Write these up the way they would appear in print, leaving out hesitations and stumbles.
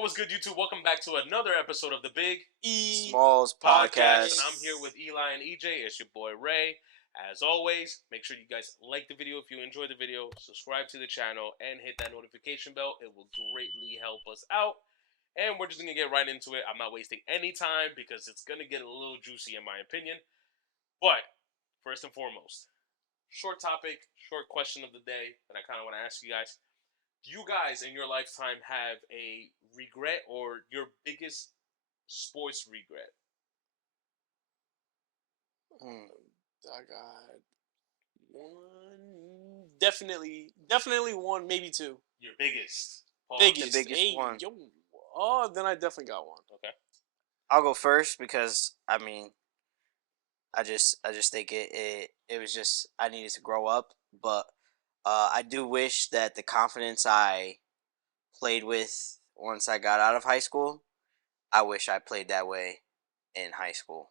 what's good, YouTube? Welcome back to another episode of the Big Smallz podcast. And I'm here with Eli and EJ. It's your boy Ray. As always, make sure you guys like the video if you enjoyed the video, subscribe to the channel, and hit that notification bell. It will greatly help us out. And we're just going to get right into it. I'm not wasting any time because it's going to get a little juicy in my opinion. But, first and foremost, short topic, short question of the day that I kind of want to ask you guys. Do you guys in your lifetime have a regret or your biggest sports regret? I got one. Definitely one, maybe two. Your biggest. Biggest. The biggest one. Then I definitely got one. Okay. I'll go first because I just think it was just I needed to grow up, but I do wish that the confidence I played with once I got out of high school, I wish I played that way in high school.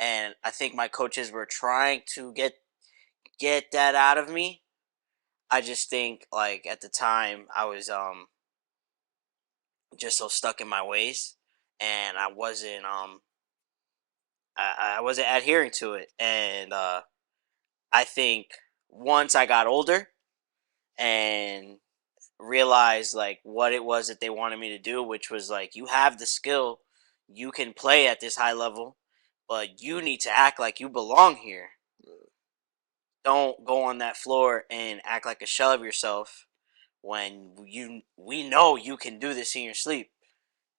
And I think my coaches were trying to get that out of me. I just think like at the time I was just so stuck in my ways, and I wasn't I wasn't adhering to it. And I think once I got older and realized like what it was that they wanted me to do, which was like, you have the skill, you can play at this high level, but you need to act like you belong here. Don't go on that floor and act like a shell of yourself when we know you can do this in your sleep.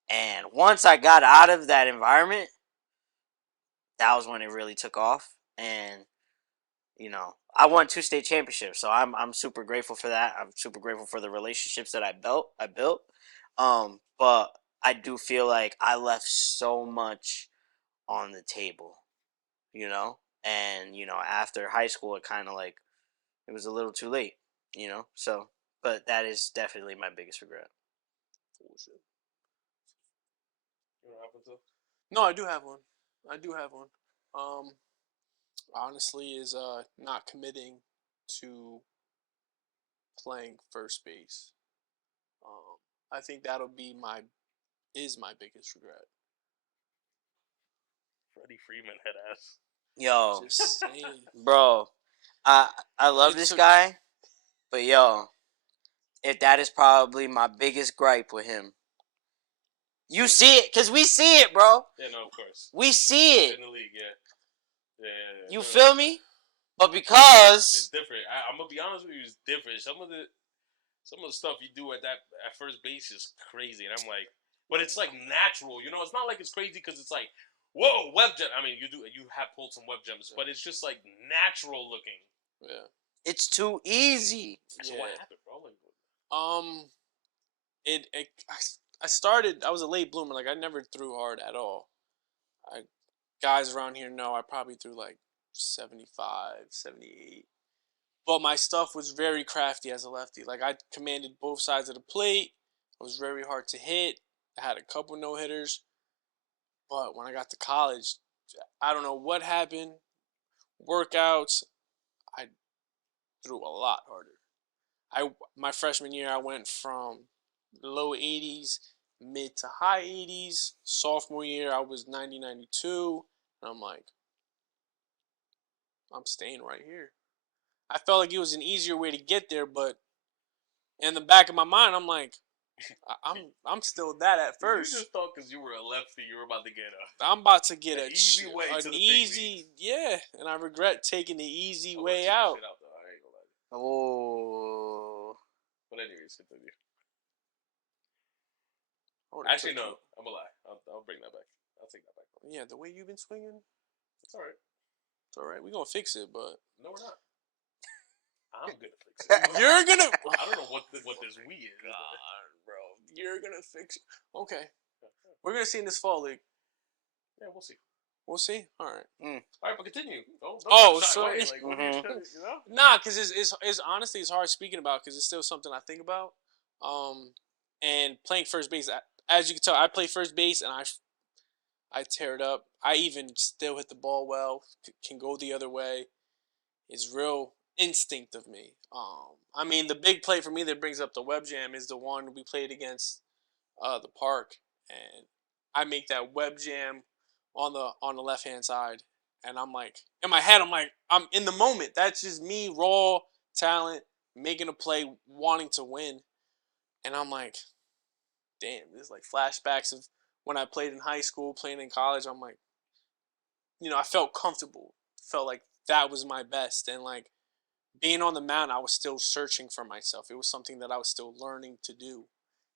And once I got out of that environment, that was when it really took off. And I won 2 state championships, so I'm super grateful for that. I'm super grateful for the relationships that I built. But I do feel like I left so much on the table, and after high school, it kind of like it was a little too late, So, but that is definitely my biggest regret. Bullshit. You know what happened to? No, I do have one. Honestly, is not committing to playing first base. I think that'll be my biggest regret. Freddie Freeman head ass. Yo, Just saying. bro, I love this guy, but yo, if that is probably my biggest gripe with him. You see it, cause we see it, bro. Yeah, no, of course. We see it in the league, yeah. You feel me? But because it's different, I'm gonna be honest with you, it's different. Some of the stuff you do at first base is crazy, and I'm like, but it's like natural, It's not like it's crazy because it's like, whoa, web gem. I mean, you have pulled some web gems, but it's just like natural looking. Yeah, it's too easy. So what happened, bro? Like, I was a late bloomer. Like, I never threw hard at all. Guys around here know I probably threw like 75, 78. But my stuff was very crafty as a lefty. Like, I commanded both sides of the plate. I was very hard to hit. I had a couple no-hitters. But when I got to college, I don't know what happened. Workouts, I threw a lot harder. My freshman year, I went from low 80s, mid to high 80s. Sophomore year, I was 90, 92. And I'm like, I'm staying right here. I felt like it was an easier way to get there, but in the back of my mind, I'm like, I'm still that at first. You just thought because you were a lefty, you were about to get I'm about to get an easy way to the big leagues. Yeah, and I regret taking the easy way out. I ain't gonna lie. Oh. But anyways, continue. Actually, no, I'm gonna lie. I'll bring that back. I'll take that back. Yeah, the way you've been swinging, it's all right. It's all right. We're gonna fix it, but no, we're not. I'm gonna fix it. You're gonna. I don't know what this we is. God, bro, you're gonna fix it. Okay, we're gonna see in this fall league. Yeah, we'll see. We'll see. All right. All right, but continue. Don't sorry. Like, what are you trying to, Nah, because it's honestly it's hard speaking about because it's still something I think about. And playing first base, as you can tell, I play first base and I tear it up. I even still hit the ball well. Can go the other way. It's real instinct of me. I mean, the big play for me that brings up the web jam is the one we played against the park, and I make that web jam on the left hand side, and I'm like, in my head, I'm like, I'm in the moment. That's just me, raw talent, making a play, wanting to win, and I'm like, damn, there's like flashbacks of when I played in high school, playing in college. I'm like, I felt comfortable, felt like that was my best, and like being on the mound, I was still searching for myself. It was something that I was still learning to do.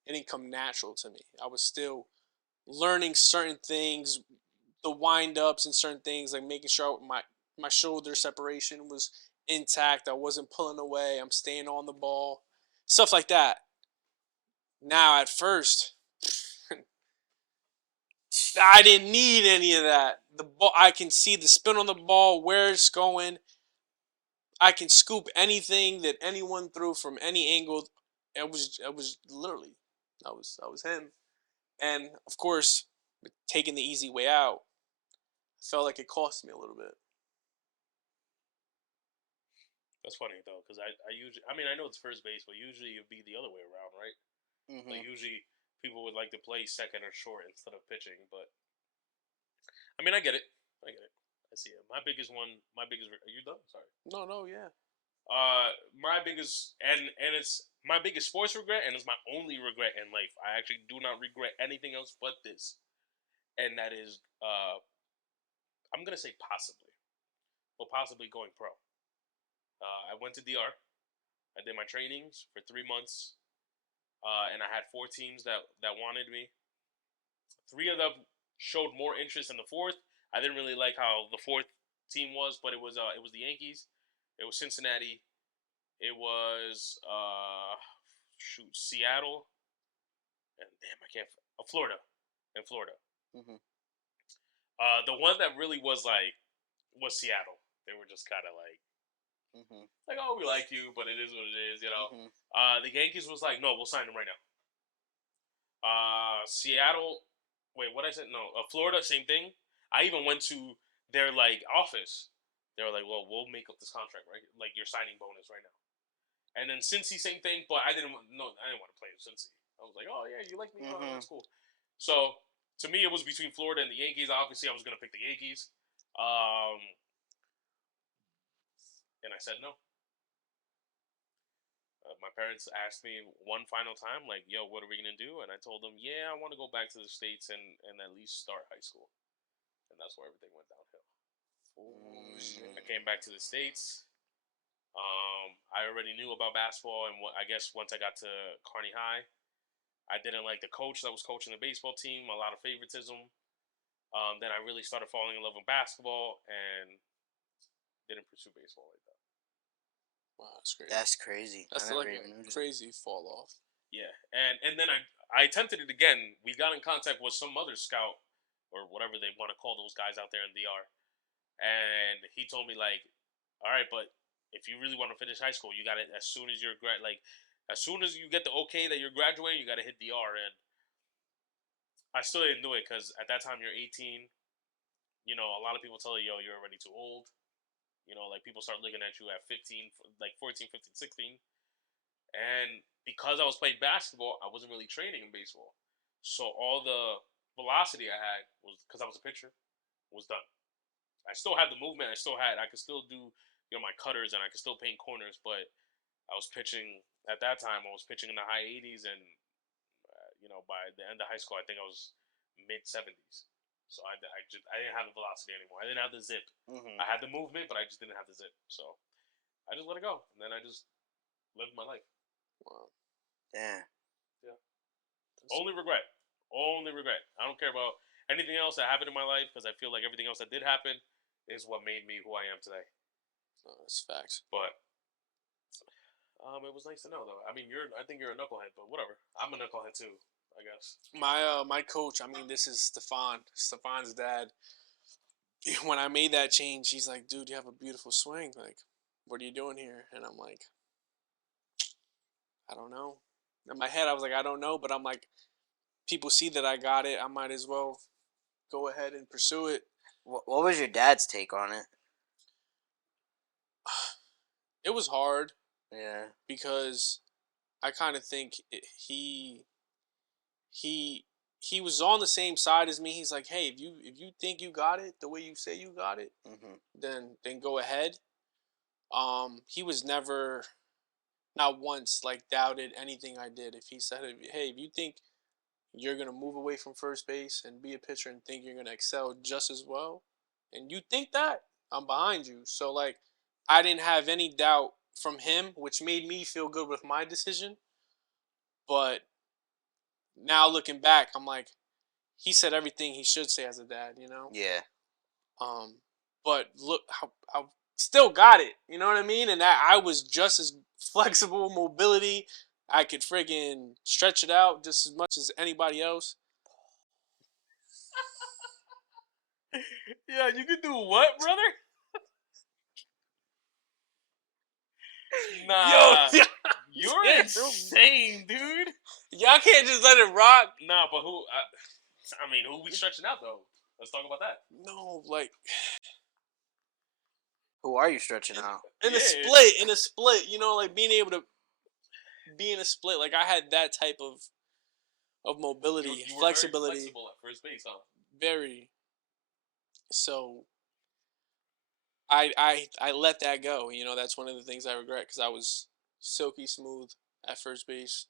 It didn't come natural to me. I was still learning certain things, the wind ups and certain things, like making sure my shoulder separation was intact. I wasn't pulling away. I'm staying on the ball, stuff like that. Now, at first, I didn't need any of that. The ball, I can see the spin on the ball, where it's going. I can scoop anything that anyone threw from any angle. It was literally, I was him. And of course, taking the easy way out, felt like it cost me a little bit. That's funny though, because I usually, I mean, I know it's first base, but usually it'd be the other way around, right? Like Mm-hmm. usually people would like to play second or short instead of pitching, but I mean, I get it. I get it. I see it. My biggest one, my biggest. Are you done? Sorry. No, no, yeah. My biggest and it's my biggest sports regret, and it's my only regret in life. I actually do not regret anything else but this, and that is, I'm gonna say possibly, but possibly going pro. I went to DR. I did my trainings for 3 months, and I had 4 teams that wanted me. 3 of them showed more interest in the fourth. I didn't really like how the fourth team was, but it was the Yankees, it was Cincinnati, it was Seattle, and damn I can't Florida, and Florida. Mm-hmm. The one that really was Seattle. They were just kind of Mm-hmm. like, oh, we like you, but it is what it is. Mm-hmm. The Yankees was like, no, we'll sign him right now. Seattle, wait, what I said? No, Florida, same thing. I even went to their office. They were like, well, we'll make up this contract, right? Like your signing bonus right now. And then Cincy, same thing, but I didn't want to play with Cincy. I was like, oh yeah, you like me? Oh, Mm-hmm. that's cool. So to me, it was between Florida and the Yankees. Obviously, I was gonna pick the Yankees, um, and I said no. My parents asked me one final time, like, "Yo, what are we gonna do?" And I told them, "Yeah, I want to go back to the states and at least start high school." And that's where everything went downhill. Oh shit. I came back to the states. I already knew about basketball, and I guess once I got to Kearney High, I didn't like the coach that was coaching the baseball team. A lot of favoritism. Then I really started falling in love with basketball and didn't pursue baseball like that. Wow, that's crazy. That's crazy. I That's never like even knew a that. crazy fall off. Yeah, and then I attempted it again. We got in contact with some other scout or whatever they want to call those guys out there in DR, and he told me like, all right, but if you really want to finish high school, you got to as soon as you're as soon as you get the okay that you're graduating, you got to hit DR. And I still didn't do it because at that time you're 18. You know, a lot of people tell you, yo, you're already too old. You know, like people start looking at you at 15, like 14, 15, 16. And because I was playing basketball, I wasn't really training in baseball. So all the velocity I had was because I was a pitcher was done. I still had the movement. I could still do, my cutters and I could still paint corners. But I was pitching at that time. I was pitching in the high 80s, and by the end of high school, I think I was mid 70s. So I didn't have the velocity anymore. I didn't have the zip. Mm-hmm. I had the movement, but I just didn't have the zip. So I just let it go, and then I just lived my life. Wow. Damn. Yeah. Only regret. Only regret. I don't care about anything else that happened in my life because I feel like everything else that did happen is what made me who I am today. No, that's facts. But it was nice to know though. I mean, I think you're a knucklehead, but whatever. I'm a knucklehead too, I guess. My coach, I mean, this is Stefan. Stefan's dad. When I made that change, he's like, dude, you have a beautiful swing. Like, what are you doing here? And I'm like, I don't know. In my head, I was like, I don't know, but I'm like, people see that I got it. I might as well go ahead and pursue it. What was your dad's take on it? It was hard Yeah. because I kind of think he was on the same side as me. He's like, hey, if you think you got it the way you say you got it, then go ahead. He was never, not once, like doubted anything I did. If he said, hey, if you think you're gonna move away from first base and be a pitcher and think you're gonna excel just as well, and you think that, I'm behind you. So like, I didn't have any doubt from him, which made me feel good with my decision. But now looking back, I'm like, he said everything he should say as a dad, you know. Yeah. But look how I still got it, you know what I mean? And I was just as flexible, mobility. I could friggin' stretch it out just as much as anybody else. Yeah, you can do what, brother? Nah, Yo, you're insane, dude. y'all can't just let it rock. Nah, but who? I mean, who we stretching out though? Let's talk about that. No, like Who are you stretching out? in a split, you know, like being able to be in a split. Like I had that type of mobility, You were flexibility. very flexible at first base, huh? Very. So I let that go. You know, that's one of the things I regret because I was silky smooth at first base.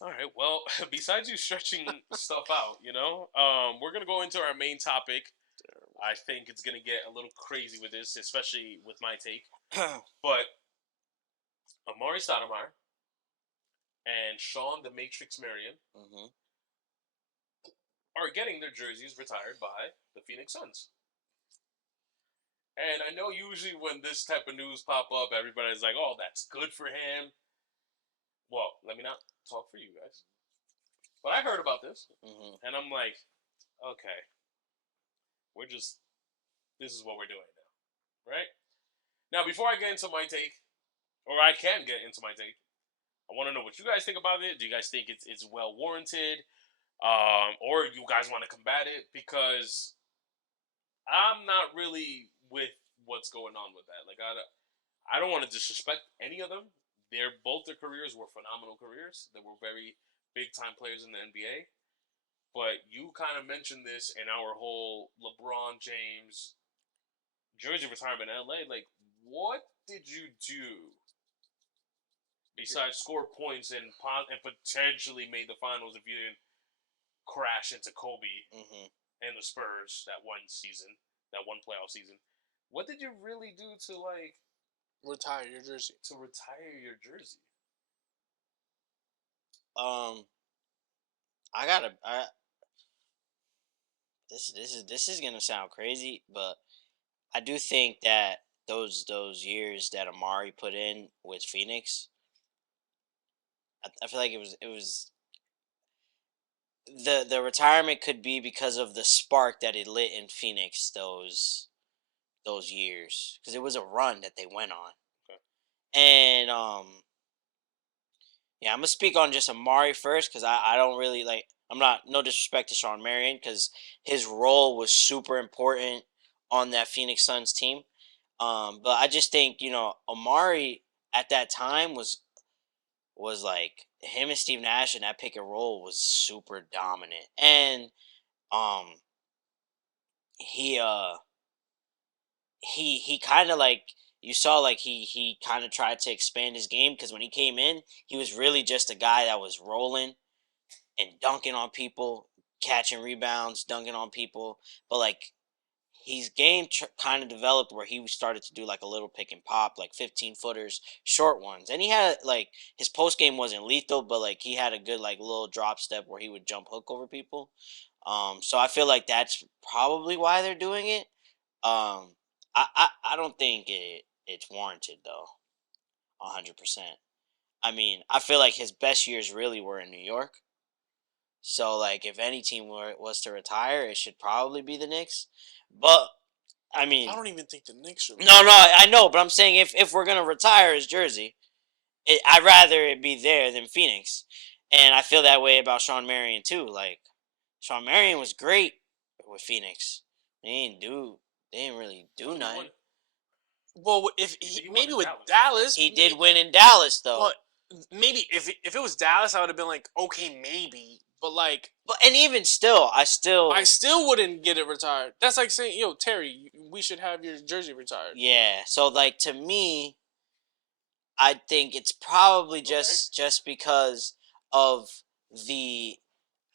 All right. Well, besides you stretching stuff out, we're gonna go into our main topic. I think it's gonna get a little crazy with this, especially with my take. But Amare Stoudemire and Shawn the Matrix Marion are getting their jerseys retired by the Phoenix Suns. And I know usually when this type of news pop up, everybody's like, "Oh, that's good for him." Well, let me not talk for you guys, but I heard about this, and I'm like, okay, this is what we're doing now, right? Now, before I get into my take, or I can get into my take, I want to know what you guys think about it. Do you guys think it's well warranted, or you guys want to combat it? Because I'm not really with what's going on with that. Like, I don't want to disrespect any of them. Both their careers were phenomenal careers. They were very big time players in the NBA. But you kind of mentioned this in our whole LeBron James jersey retirement in LA. Like, what did you do besides score points and potentially made the finals if you didn't crash into Kobe and the Spurs that one season, that one playoff season? What did you really do to retire your jersey? To retire your jersey? This is gonna sound crazy, but I do think that those years that Amari put in with Phoenix, I feel like it was the retirement could be because of the spark that it lit in Phoenix those years, because it was a run that they went on. Okay. And yeah, I'm gonna speak on just Amari first because I don't really like. I'm not, no disrespect to Shawn Marion, because his role was super important on that Phoenix Suns team. But I just think Amari at that time was like him and Steve Nash in that pick and roll was super dominant, and um he he kind of like, you saw like he kind of tried to expand his game, because when he came in, he was really just a guy that was rolling and dunking on people, catching rebounds, dunking on people. But like his game kind of developed where he started to do like a little pick and pop, like 15-footers, short ones. And he had like his post game wasn't lethal, but like he had a good like little drop step where he would jump hook over people. So I feel like that's probably why they're doing it. I don't think it's warranted though, 100%. I mean, I feel like his best years really were in New York. So like, if any team was to retire, it should probably be the Knicks. But I mean, I don't even think the Knicks should. no, I know, but I'm saying if we're gonna retire his jersey, I'd rather it be there than Phoenix. And I feel that way about Shawn Marion too. Like, Shawn Marion was great with Phoenix. They didn't really do nothing. Well, if maybe with Dallas, he did win in Dallas though. But maybe if it was Dallas, I would have been like, okay, maybe. But like, and even still, I still wouldn't get it retired. That's like saying, yo, Terry, we should have your jersey retired. yeah. So like to me, I think it's probably Okay. just because of the.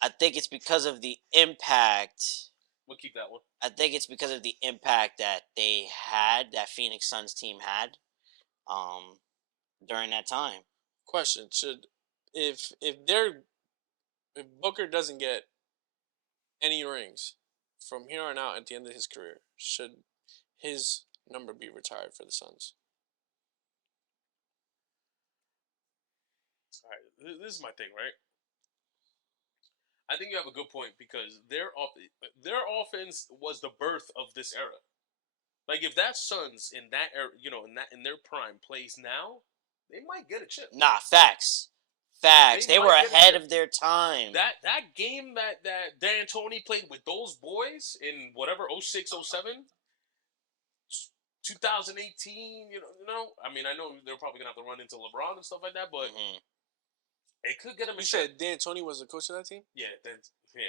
I think it's because of the impact. We'll keep that one. I think it's because of the impact that that Phoenix Suns team had, during that time. Question: Should if Booker doesn't get any rings from here on out at the end of his career, should his number be retired for the Suns? All right, this is my thing, right? I think you have a good point because their offense was the birth of this era. Like if that Suns in that era, in their prime plays now, they might get a chip. Nah, facts. They were ahead of their time. That game that D'Antoni played with those boys in whatever 06, 07, 2018, I mean, I know they're probably gonna have to run into LeBron and stuff like that, but it could get them. You said D'Antoni was the coach of that team? Yeah, yeah.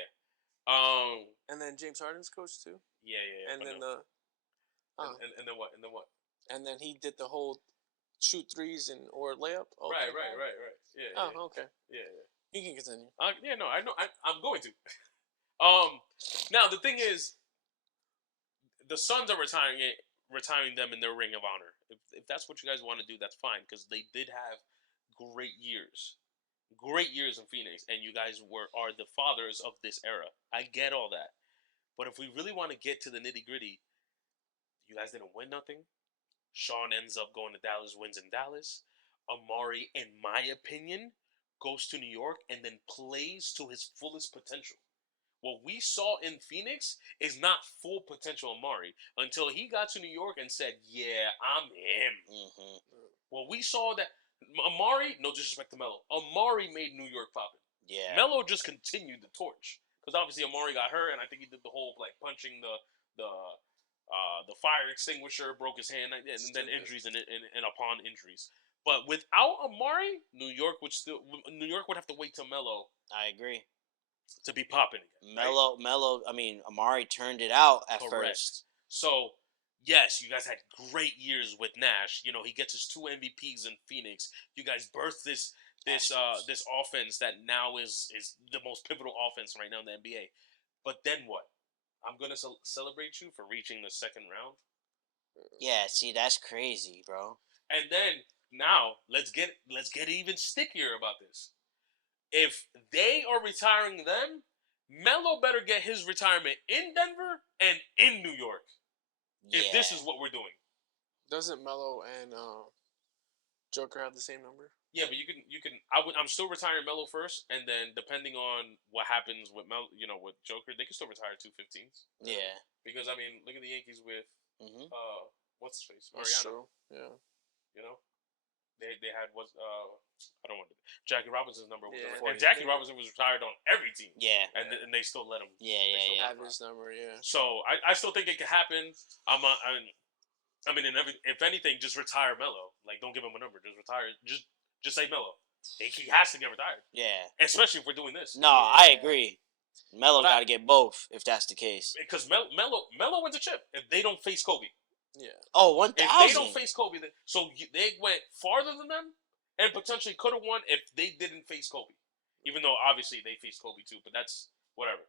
And then James Harden's coach too. Yeah. And then and then what? And then what? And then he did the whole shoot threes or layup. Oh, right. Yeah. Oh, okay. Yeah. You can continue. Yeah, no, I know. I'm going to. Now the thing is, the Suns are retiring them in their Ring of Honor. If that's what you guys want to do, that's fine because they did have great years in Phoenix, and you guys are the fathers of this era. I get all that, but if we really want to get to the nitty gritty, you guys didn't win nothing. Shawn ends up going to Dallas, wins in Dallas. Amare, in my opinion, goes to New York and then plays to his fullest potential. What we saw in Phoenix is not full potential Amare until he got to New York and said, yeah, I'm him. Well, we saw that Amare, no disrespect to Melo, Amare made New York poppin'. Yeah. Melo just continued the torch. Because obviously Amare got hurt, and I think he did the whole, like, punching the fire extinguisher, broke his hand, and then injuries and upon injuries. But without Amare, New York would have to wait till Melo. I agree. To be popping again. Melo. I mean, Amare turned it out at first. So yes, you guys had great years with Nash. He gets his 2 MVPs in Phoenix. You guys birthed this offense that now is the most pivotal offense right now in the NBA. But then what? I'm gonna celebrate you for reaching the second round. Yeah, see, that's crazy, bro. And then now let's get even stickier about this. If they are retiring them, Melo better get his retirement in Denver and in New York. Yeah. If this is what we're doing. Doesn't Melo and Joker have the same number? Yeah, but you can. I'm still retiring Melo first, and then depending on what happens with with Joker, they can still retire 215s. Yeah. Because I mean, look at the Yankees with what's his face, Mariano. Mariano. Yeah. They had I don't want to. Jackie Robinson's number was Yeah. and Jackie Robinson was retired on every team. Yeah. And they still let him. Yeah. Have his number. Yeah. So I still think it could happen. I mean, if anything, just retire Melo. Like, don't give him a number. Just retire. Just say Melo. He has to get retired. Yeah. Especially if we're doing this. No, I agree. Melo got to get both if that's the case. Because Melo wins a chip if they don't face Kobe. Yeah. Oh, 1,000. If they don't face Kobe, so they went farther than them and potentially could have won if they didn't face Kobe. Even though obviously they faced Kobe too, but that's whatever.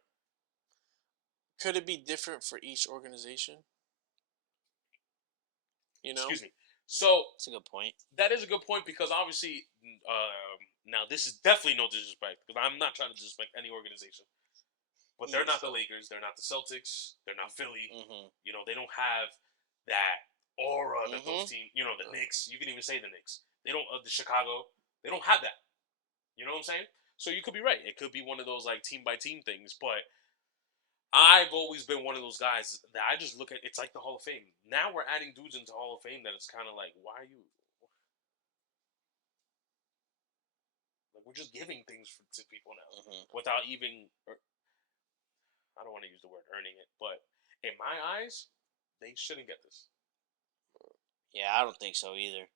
Could it be different for each organization? Excuse me. So that's a good point. That is a good point because obviously, now this is definitely no disrespect because I'm not trying to disrespect any organization, but they're not the Lakers, they're not the Celtics, they're not Philly. They don't have that aura that those teams. The Knicks. You can even say the Knicks. They don't. The Chicago. They don't have that. You know what I'm saying? So you could be right. It could be one of those like team by team things, but I've always been one of those guys that I just look at. It's like the Hall of Fame. Now we're adding dudes into Hall of Fame that it's kind of like, why are you? Like we're just giving things to people now without even. I don't want to use the word earning it, but in my eyes, they shouldn't get this. Yeah, I don't think so either.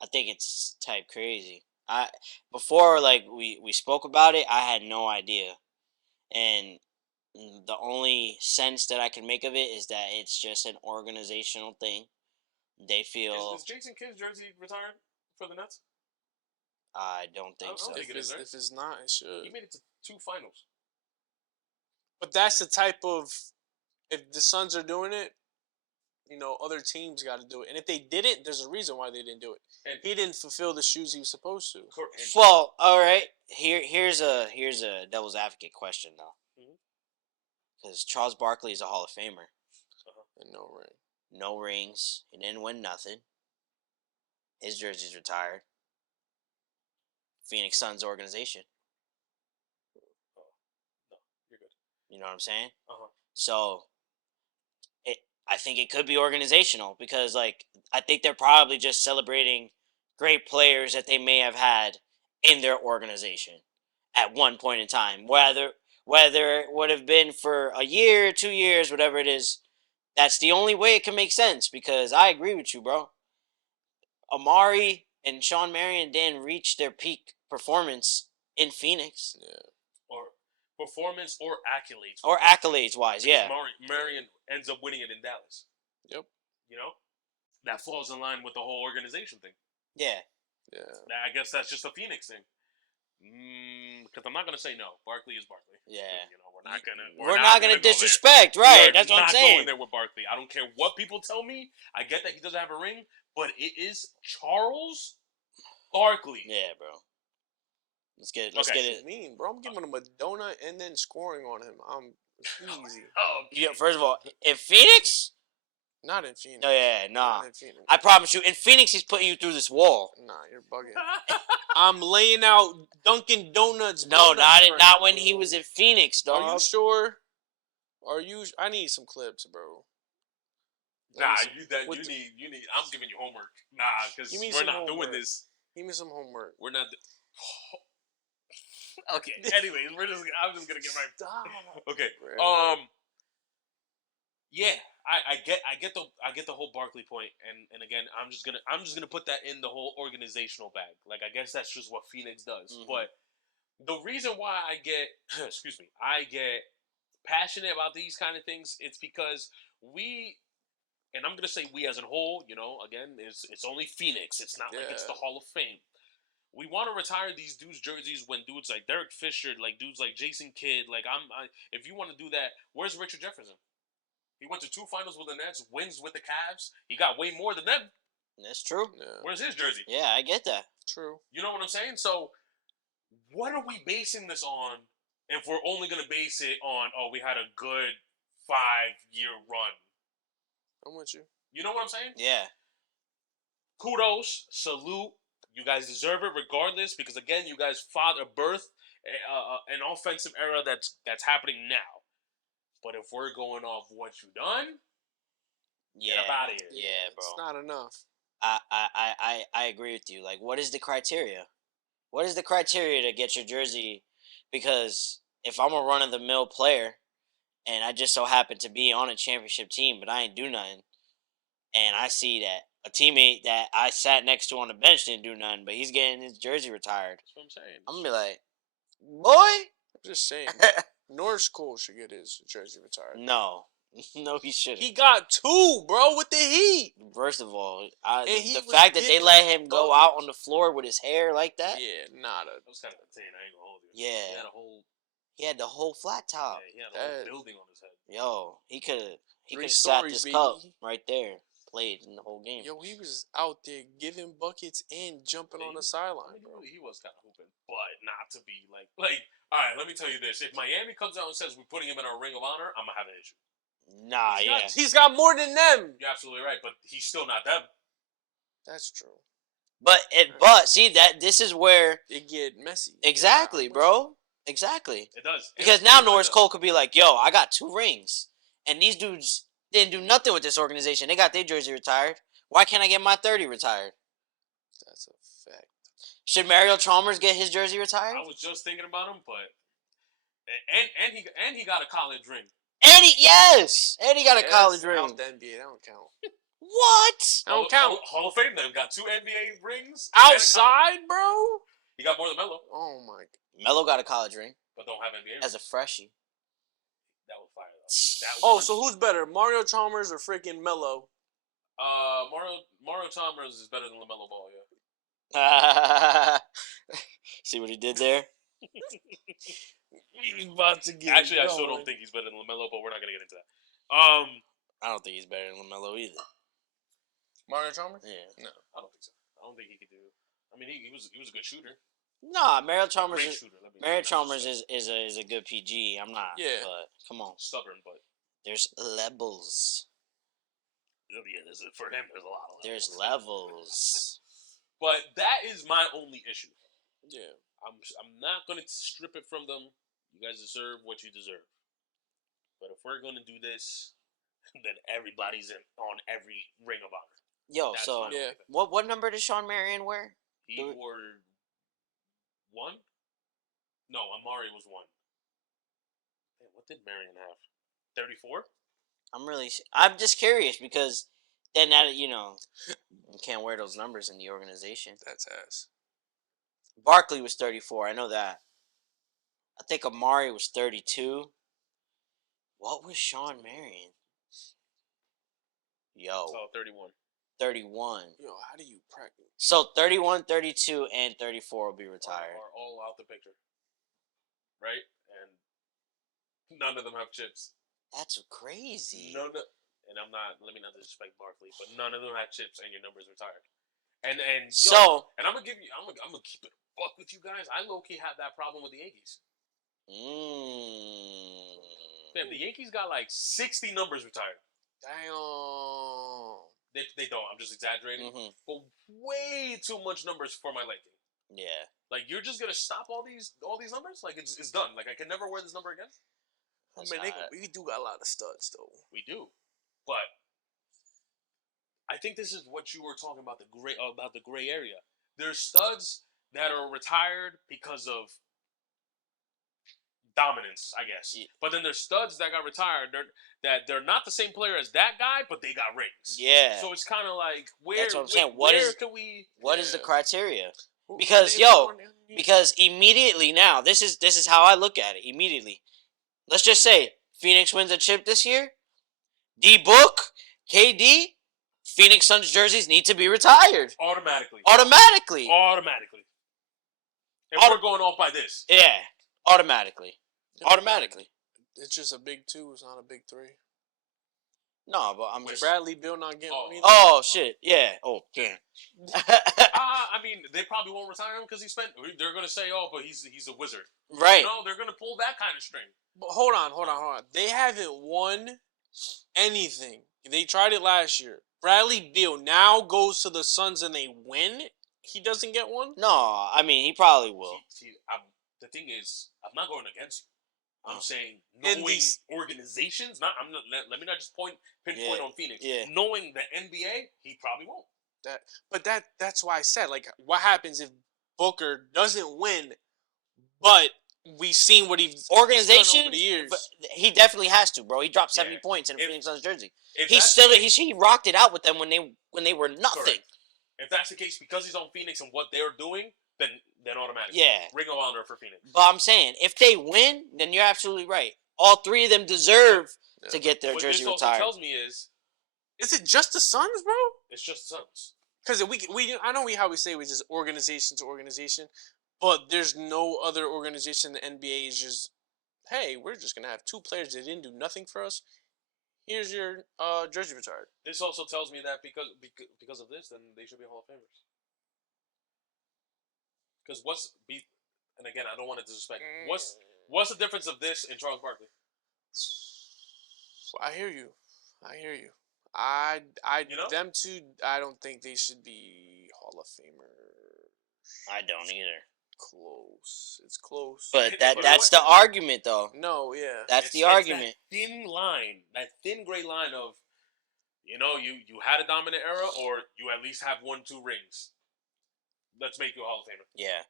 I think it's type crazy. Before like we spoke about it, I had no idea. and the only sense that I can make of it is that it's just an organizational thing. They feel. Is Jason Kidd's jersey retired for the Nets? I don't I think don't so. think If it's not, it should. He made it to 2 finals. But that's the type of, if the Suns are doing it, other teams got to do it. And if they didn't, there's a reason why they didn't do it. And He didn't fulfill the shoes he was supposed to. Well, all right. Here's a devil's advocate question though, because Charles Barkley is a Hall of Famer. And no ring. No rings. He didn't win nothing. His jersey's retired. Phoenix Suns organization. No, you're good. You know what I'm saying? Uh-huh. So, I think it could be organizational because, like, I think they're probably just celebrating great players that they may have had in their organization at one point in time. Whether it would have been for a year, 2 years, whatever it is, that's the only way it can make sense because I agree with you, bro. Amare and Shawn Marion didn't reach their peak performance in Phoenix. Yeah. Or performance or accolades. Or accolades-wise, yeah. Marion ends up winning it in Dallas. Yep. That falls in line with the whole organization thing. Yeah. Yeah. I guess that's just a Phoenix thing. Because I'm not gonna say no. Barkley is Barkley. Yeah. We're not gonna disrespect, go right? there. That's what I'm Not saying. going there with Barkley. I don't care what people tell me. I get that he doesn't have a ring, but it is Charles Barkley. Yeah, bro. Let's get What it. you mean, bro? I'm giving him a donut and then scoring on him. Easy. Oh, Yeah, first of all, in Phoenix? Not in Phoenix. Oh yeah, nah. Not in Phoenix. I promise you, in Phoenix, he's putting you through this wall. Nah, you're bugging. I'm laying out Dunkin' Donuts. No, donuts not when he was in Phoenix, dog. Are you sure? I need some clips, bro. Nah, you need. I'm giving you homework. Nah, because we're not doing this. Give me some homework. We're not. Okay. Anyways, I'm just gonna get right. Stop. Okay. Bro. Yeah, I get the whole Barkley point, and again, I'm just gonna put that in the whole organizational bag. Like, I guess that's just what Phoenix does. Mhm. But the reason why I get I get passionate about these kind of things, it's because and I'm gonna say we as a whole, again, it's only Phoenix. It's not like it's the Hall of Fame. We want to retire these dudes' jerseys when dudes like Derek Fisher, like dudes like Jason Kidd, if you want to do that, where's Richard Jefferson? He went to 2 finals with the Nets, wins with the Cavs. He got way more than them. That's true. Yeah. Where's his jersey? Yeah, I get that. True. You know what I'm saying? So, what are we basing this on if we're only going to base it on, we had a good 5-year run? I'm with you. You know what I'm saying? Yeah. Kudos, salute. You guys deserve it regardless because, again, you guys birthed an offensive era that's happening now. But if we're going off what you done, get up out of here. Yeah, bro. It's not enough. I agree with you. Like, what is the criteria? What is the criteria to get your jersey? Because if I'm a run-of-the-mill player and I just so happen to be on a championship team, but I ain't do nothing, and I see that a teammate that I sat next to on the bench didn't do nothing, but he's getting his jersey retired, That's what I'm saying. I'm going to be like, boy. I'm just saying. Norris Cole should get his jersey retired. No. No, he shouldn't. He got 2, bro, with the Heat. First of all, the was fact that they getting let him go out buckets. on the floor with his hair like that. Yeah, nada. That was kind of insane. I ain't gonna hold you. Yeah. He had He had a whole the whole flat top. he had a whole building on his head. Yo, he could have 3 sat stories, this cup baby. right there, played in the whole game. Yo, he was out there giving buckets and jumping on the sideline, bro. He was kind of hooping, but not to be like. All right, let me tell you this: if Miami comes out and says we're putting him in our Ring of Honor, I'm gonna have an issue. Nah, He's got more than them. You're absolutely right, but he's still not them. That's true. But see that this is where It get messy. exactly, bro. Exactly. It does Because now Norris Cole could be like, yo, I got 2 rings. And these dudes didn't do nothing with this organization. They got their jersey retired. Why can't I get my 30 retired? That's a fact. Should Mario Chalmers get his jersey retired? I was just thinking about him, but and he got a college ring. And he got a college ring. Out the NBA, that don't count. What? That don't count. Hall of Fame then got 2 NBA rings. Outside, bro? He got more than Melo. Oh, my God. Melo got a college ring But don't have NBA. as a freshie. That Oh, one- so who's better, Mario Chalmers or freaking Melo? Mario Chalmers is better than LaMelo Ball. Yeah. See what he did there? He's about to get Actually, I still going. don't think he's better than LaMelo, but we're not gonna get into that. I don't think he's better than LaMelo either. Mario Chalmers? Yeah. No. I don't think so. I don't think he could do. I mean, he was a good shooter. Nah, Mario A Chalmers. great shooter. Mario Chalmers is a good PG. I'm not. Yeah. But come on, stubborn, but there's levels. yeah, for him, there's a lot of levels. There's levels. But that is my only issue. Yeah. I'm not gonna strip it from them. You guys deserve what you deserve. But if we're gonna do this, then everybody's in on every Ring of Honor. Yo, That's so my only Yeah. thing. what number does Shawn Marion wear? He wore 1. No, Amare was 1. Man, what did Marion have? 34. I'm just curious because then that you can't wear those numbers in the organization. That's ass. Barkley was 34. I know that. I think Amari was 32. What was Shawn Marion? Yo, Oh, 31. 31. Yo, how do you practice? So 31, 32, and 34 will be retired. Are all out the picture. Right? And none of them have chips. That's crazy. None of, and let me not disrespect Barkley, but none of them had chips and your number's retired. And So, and I'm gonna keep it a buck with you guys. I low key have that problem with the Yankees. Damn, the Yankees got like 60 numbers retired. Damn. They don't. I'm just exaggerating, but way too much numbers for my liking. Yeah. Like you're just gonna stop all these numbers? Like it's done. Like I can never wear this number again. I mean, we do got a lot of studs though. We do, but I think this is what you were talking about the gray area. There's studs that are retired because of dominance, I guess. Yeah. But then there's studs that got retired. They're not the same player as that guy, but they got rings. Yeah. So it's kind of like where. That's what I'm saying. What is the criteria? Who- Because name someone in the- because immediately now, this is how I look at it. Immediately, let's just say Phoenix wins a chip this year. D Book, KD, Phoenix Suns jerseys need to be retired automatically. automatically. If we're going off by this, Yeah, automatically. Automatically. It's just a big 2. It's not a big 3. No, but I'm Wait, just. Bradley Beal not getting one either. Oh shit! Yeah. Oh damn. I mean, they probably won't retire him because he spent. They're gonna say, "Oh, but he's a wizard." Right. No, they're gonna pull that kind of string. But hold on. They haven't won anything. They tried it last year. Bradley Beal now goes to the Suns and they win. He doesn't get one. No, I mean he probably will. The thing is, I'm not going against you. I'm Oh. saying In knowing these- organizations. Let me not just pinpoint Yeah, on Phoenix. yeah. Knowing the NBA, he probably won't. That's why I said, like, what happens if Booker doesn't win, but we've seen what he's done Organization, over the years. but he definitely has to, bro. He dropped 70 Yeah. points in a If- Phoenix Suns jersey. If He that's still the case- he rocked it out with them when they were nothing. Correct. If that's the case, because he's on Phoenix and what they're doing, then automatically, Yeah. Ring of Honor for Phoenix. But I'm saying if they win, then you're absolutely right. All three of them deserve Yeah. to get their What jersey this also retired. tells me is Is it just the Suns, bro? it's just the Suns. Because I know how we say we just organization to organization, but there's no other organization in the NBA is just, hey, we're just gonna have 2 players that didn't do nothing for us. Here's your jersey retired. This also tells me that because of this, then they should be Hall of Famers. Because and again, I don't want to disrespect. What's the difference of this and Charles Barkley? I hear you. You know? Them two, I don't think they should be Hall of Famer. I don't either. Close. It's close. But But that's what- the argument, though. No, yeah. That's the It's argument. that thin line, that thin gray line of, you had a dominant era, or you at least have 1-2 rings. Let's make you a Hall of Famer. Yeah.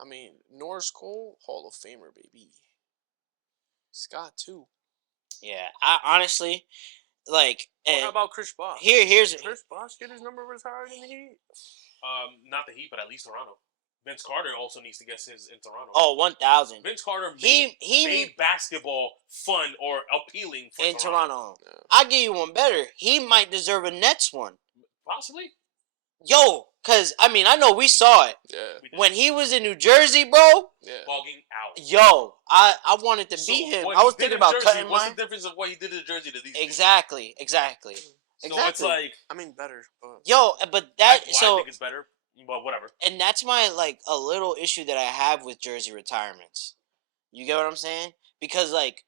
I mean, Norris Cole, Hall of Famer, baby. Scott too. Yeah. I honestly, like, Well, how about Chris Bosh? here's Chris Bosh get his number retired in the Heat? Not the Heat, but at least Toronto. Vince Carter also needs to get his in Toronto. Oh, 1,000. Vince Carter He made basketball fun or appealing for in Toronto. Yeah. I'll give you one better. He might deserve a Nets one. Possibly. Yo, cause I mean I know we saw it Yeah. when he was in New Jersey, bro. Yeah. Bugging out. Yo, I wanted to beat him. what I he was did thinking in about Jersey, cutting what's mine. the difference of what he did in Jersey to these? Exactly. So it's like, I mean, better. But Yo, but that I so think it's better, but whatever. and that's my like a little issue that I have with jersey retirements. You get what I'm saying? Because like,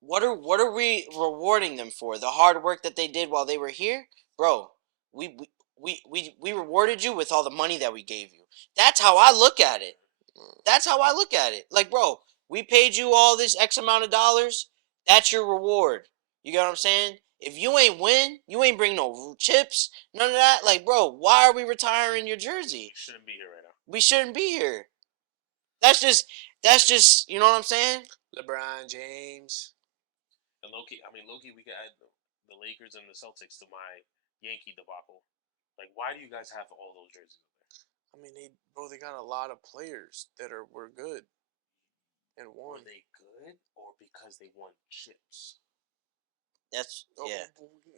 what are we rewarding them for? The hard work that they did while they were here, bro. We rewarded you with all the money that we gave you. That's how I look at it. That's how I look at it. Like, bro, we paid you all this X amount of dollars. That's your reward. You get what I'm saying? If you ain't win, you ain't bring no chips, none of that. Like, bro, why are we retiring your jersey? We shouldn't be here right now. We shouldn't be here. That's just, you know what I'm saying? LeBron James. And Loki, we could add the Lakers and the Celtics to my Yankee debacle. Like, why do you guys have all those jerseys up there? I mean, they got a lot of players that were good and won. Were they good or because they won chips? That's yeah.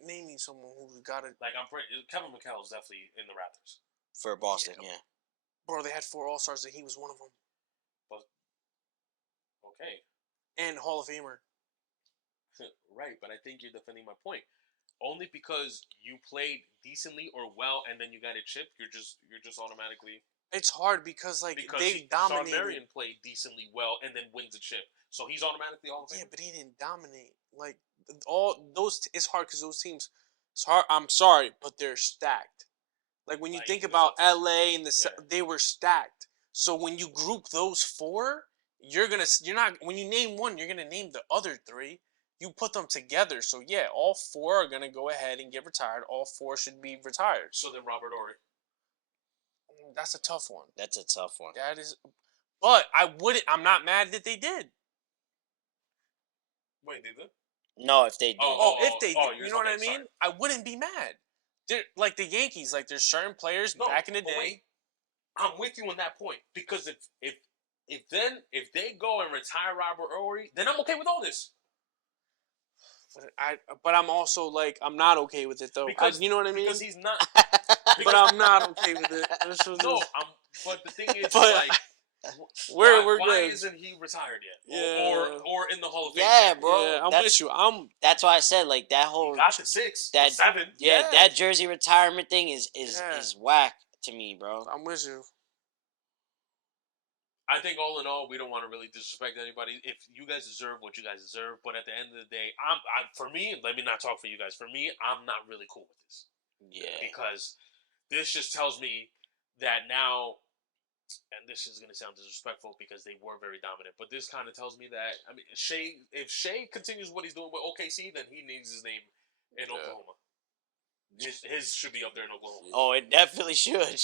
Name me someone who got it. Like, Kevin McHale is definitely in the Raptors. For Boston, yeah. Bro, they had 4 All-Stars and he was one of them. But, okay. And Hall of Famer. Right, but I think you're defending my point. Only because you played decently or well and then you got a chip, you're just automatically. It's hard because they Shawn dominated. Marion played decently well and then wins a chip, so he's automatically all. Yeah, but he didn't dominate. Like all those, it's hard because those teams. It's hard. I'm sorry, but they're stacked. Like when you think about LA and they were stacked. So when you group those 4, you're not when you name one, you're gonna name the other 3. You put them together, so yeah, all 4 are gonna go ahead and get retired. All 4 should be retired. So then Robert Horry. That's a tough one. That's a tough one. That is, but I'm not mad that they did. Wait, they did? No, if they did. If they did, you know what I mean? Sorry. I wouldn't be mad. They're like the Yankees. Like there's certain players back in the day. Wait, I'm with you on that point because if they go and retire Robert Horry, then I'm okay with all this. But I'm also like I'm not okay with it though. Because you know what I mean? Because he's not. But I'm not okay with it. But the thing is, But like, we're why good. isn't he retired yet? Yeah. Or in the Hall of Fame? Yeah, bro. Yeah, I'm with you. That's why I said like that whole. He got to 6, that 7. Yeah, Yeah. that jersey retirement thing is whack to me, bro. I'm with you. I think all in all, we don't want to really disrespect anybody. If you guys deserve what you guys deserve, but at the end of the day, for me, let me not talk for you guys. For me, I'm not really cool with this. Yeah. Because this just tells me that now, and this is going to sound disrespectful because they were very dominant, but this kind of tells me that, I mean, if Shea continues what he's doing with OKC, then he needs his name in Oklahoma. His should be up there in Oklahoma. Oh, it definitely should.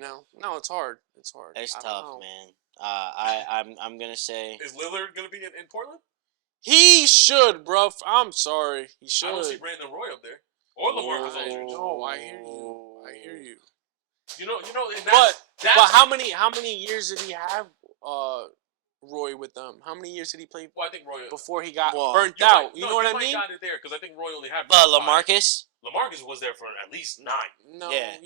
No, it's hard. It's hard. It's tough, man. I'm gonna say. Is Lillard gonna be in Portland? He should, bro. I'm sorry. He should. I don't see Brandon Roy up there or LaMarcus Aldridge. No, I hear you. You know. But how many years did he have? Roy with them. How many years did he play? Well, I think Roy before he got Well, burnt out. You know what I mean? Got it there because I think Roy only had. But LaMarcus. LaMarcus was there for at least 9. No, Yeah.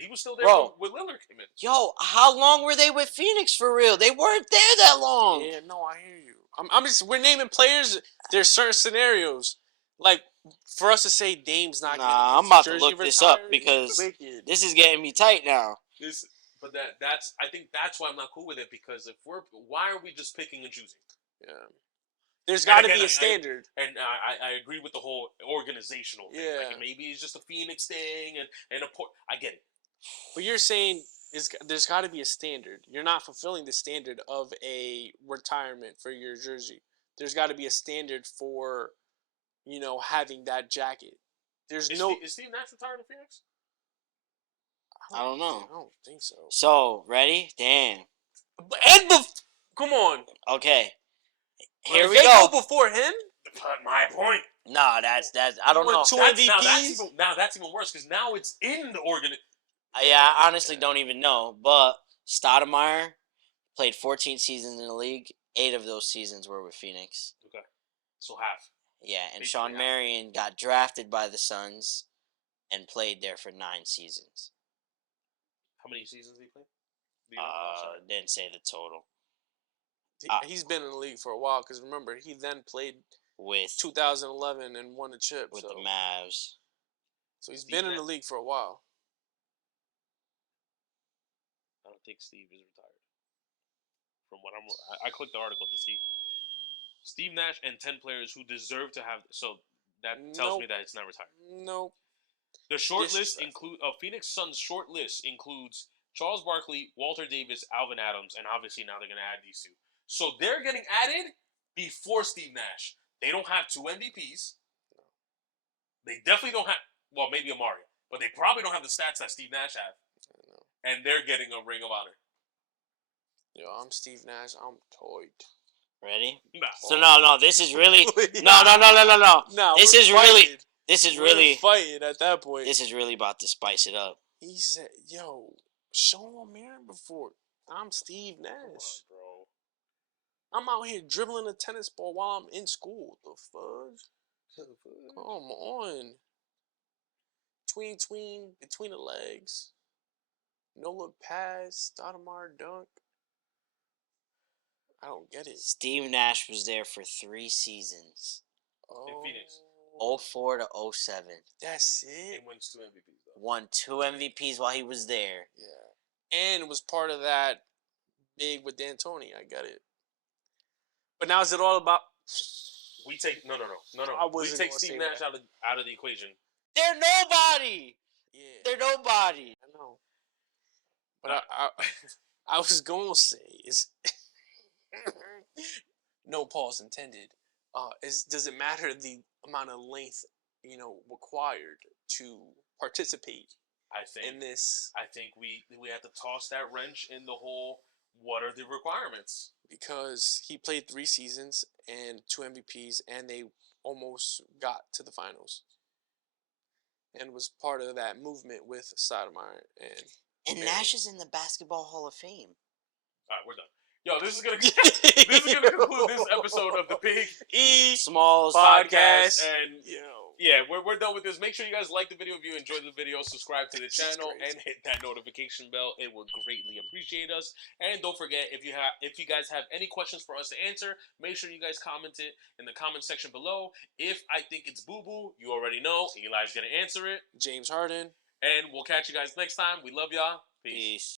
He was still there when Lillard came in. Yo, how long were they with Phoenix for real? They weren't there that long. Yeah, no, I hear you. I'm just we're naming players. There's certain scenarios like for us to say Dame's not. Nah, I'm about to look this up because this is getting me tight now. I think that's why I'm not cool with it because why are we just picking and choosing? Yeah. There's got to be a standard. I agree with the whole organizational thing. Yeah. Like maybe it's just a Phoenix thing and I get it. But you're saying there's got to be a standard. You're not fulfilling the standard of a retirement for your jersey. There's got to be a standard for, having that jacket. Is Steve Nash retired in Phoenix? I don't know. I don't think so. So, ready? Damn. Come on. Okay. Here we They go. go before him? My point. Nah, that's I don't know. 2 MVPs? Now that's even worse because now it's in the Yeah, I honestly don't even know. But Stoudemire played 14 seasons in the league. 8 of those seasons were with Phoenix. Okay. So half. Yeah, and Basically Shawn half. Marion got drafted by the Suns and played there for 9 seasons. How many seasons did he play? Do you know? Oh, sorry. Didn't say the total. He's been in the league for a while because remember he then played With 2011 and won a chip with so. the Mavs. So he's Steve been in the league for a while. I don't think Steve is retired. From what I clicked the article to see. Steve Nash and 10 players who deserve to have. So that tells me that it's not retired. Nope. The short list include Phoenix Suns short list includes Charles Barkley, Walter Davis, Alvin Adams, and obviously now they're gonna add these two. So they're getting added before Steve Nash. They don't have 2 MVPs. They definitely don't have. Well, maybe Amare, but they probably don't have the stats that Steve Nash have. And they're getting a Ring of Honor. Yo, I'm Steve Nash. I'm toyed. Ready? Nah. So no, this is really no. This is really fighting at that point. This is really about to spice it up. He said, "Yo, Shawn Marion before I'm Steve Nash, bro. I'm out here dribbling a tennis ball while I'm in school. The fudge? Come on. Between the legs. No look pass. Stoudemire dunk. I don't get it. Steve Nash was there for 3 seasons. In Phoenix. 04 to 07. That's it. He wins 2 MVPs though. Won 2 MVPs while he was there. Yeah. And was part of that big with D'Antoni. I get it. But now is it all about? We take no. We take Steve Nash out of the equation. They're nobody. Yeah. They're nobody. I know. But I was going to say is no pause intended. Does it matter the amount of length required to participate? In this, I think we have to toss that wrench in the whole. What are the requirements? Because he played 3 seasons and 2 MVPs, and they almost got to the finals, and was part of that movement with Stoudemire and Nash is in the Basketball Hall of Fame. All right, we're done. Yo, this is gonna conclude this episode of the Big E Smallz podcast. And we're done with this. Make sure you guys like the video. If you enjoyed the video, subscribe to the channel and hit that notification bell. It would greatly appreciate us. And don't forget, if you guys have any questions for us to answer, make sure you guys comment it in the comment section below. If I think it's boo-boo, you already know Eli's gonna answer it. James Harden. And we'll catch you guys next time. We love y'all. Peace.